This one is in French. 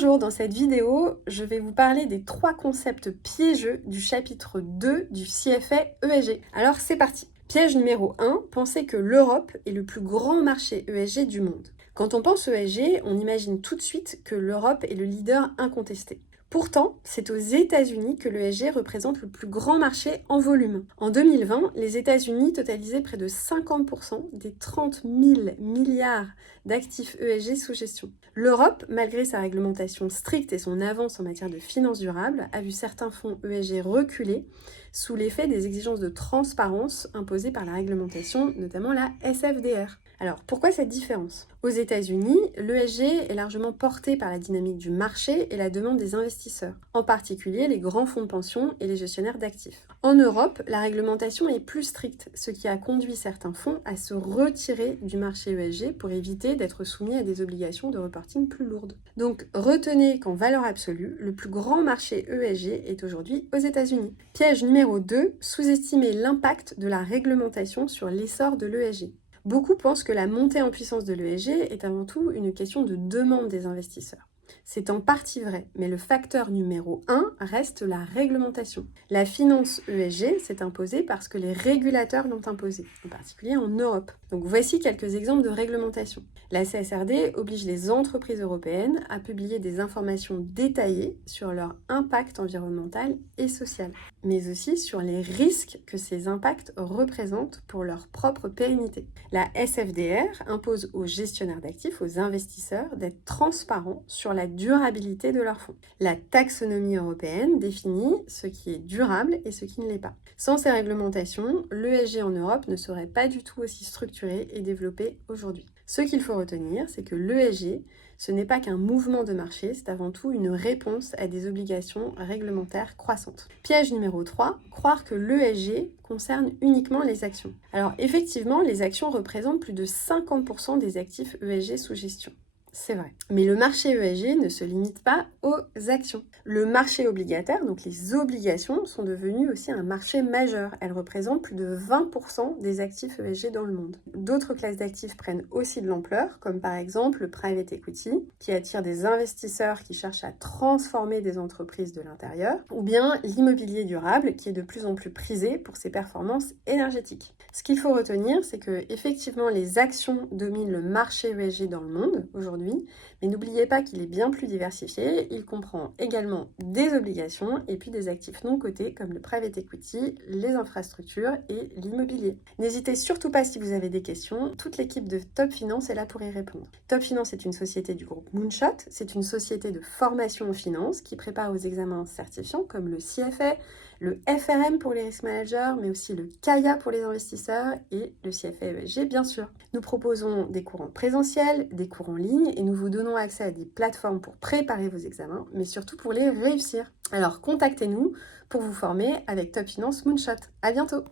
Bonjour, dans cette vidéo, je vais vous parler des 3 concepts piégeux du chapitre 2 du CFA ESG. Alors c'est parti. Piège numéro 1, pensez que l'Europe est le plus grand marché ESG du monde. Quand on pense ESG, on imagine tout de suite que l'Europe est le leader incontesté. Pourtant, c'est aux États-Unis que l'ESG représente le plus grand marché en volume. En 2020, les États-Unis totalisaient près de 50% des 30 000 milliards d'actifs ESG sous gestion. L'Europe, malgré sa réglementation stricte et son avance en matière de finances durables, a vu certains fonds ESG reculer sous l'effet des exigences de transparence imposées par la réglementation, notamment la SFDR. Alors, pourquoi cette différence ? Aux États-Unis, l'ESG est largement porté par la dynamique du marché et la demande des investisseurs, en particulier les grands fonds de pension et les gestionnaires d'actifs. En Europe, la réglementation est plus stricte, ce qui a conduit certains fonds à se retirer du marché ESG pour éviter d'être soumis à des obligations de reporting plus lourdes. Donc, retenez qu'en valeur absolue, le plus grand marché ESG est aujourd'hui aux États-Unis. Piège numéro 2, sous-estimer l'impact de la réglementation sur l'essor de l'ESG. Beaucoup pensent que la montée en puissance de l'ESG est avant tout une question de demande des investisseurs. C'est en partie vrai, mais le facteur numéro 1 reste la réglementation. La finance ESG s'est imposée parce que les régulateurs l'ont imposée, en particulier en Europe. Donc voici quelques exemples de réglementation. La CSRD oblige les entreprises européennes à publier des informations détaillées sur leur impact environnemental et social, mais aussi sur les risques que ces impacts représentent pour leur propre pérennité. La SFDR impose aux gestionnaires d'actifs, aux investisseurs, d'être transparents sur la durabilité de leurs fonds. La taxonomie européenne définit ce qui est durable et ce qui ne l'est pas. Sans ces réglementations, l'ESG en Europe ne serait pas du tout aussi structuré et développé aujourd'hui. Ce qu'il faut retenir, c'est que l'ESG, ce n'est pas qu'un mouvement de marché, c'est avant tout une réponse à des obligations réglementaires croissantes. Piège numéro 3, croire que l'ESG concerne uniquement les actions. Alors effectivement, les actions représentent plus de 50% des actifs ESG sous gestion. C'est vrai. Mais le marché ESG ne se limite pas aux actions. Le marché obligataire, donc les obligations, sont devenues aussi un marché majeur. Elles représentent plus de 20% des actifs ESG dans le monde. D'autres classes d'actifs prennent aussi de l'ampleur, comme par exemple le private equity, qui attire des investisseurs qui cherchent à transformer des entreprises de l'intérieur, ou bien l'immobilier durable, qui est de plus en plus prisé pour ses performances énergétiques. Ce qu'il faut retenir, c'est que effectivement les actions dominent le marché ESG dans le monde aujourd'hui, mais n'oubliez pas qu'il est bien plus diversifié. Il comprend également des obligations et puis des actifs non cotés comme le private equity, les infrastructures et l'immobilier. N'hésitez surtout pas si vous avez des questions. Toute l'équipe de Top Finance est là pour y répondre. Top Finance est une société du groupe Moonshot. C'est une société de formation en finance qui prépare aux examens certifiants comme le CFA, le FRM pour les risk managers, mais aussi le CAIA pour les investisseurs et le CFA ESG bien sûr. Nous proposons des cours en présentiel, des cours en ligne et nous vous donnons accès à des plateformes pour préparer vos examens, mais surtout pour les réussir. Alors contactez-nous pour vous former avec Top Finance Moonshot. À bientôt!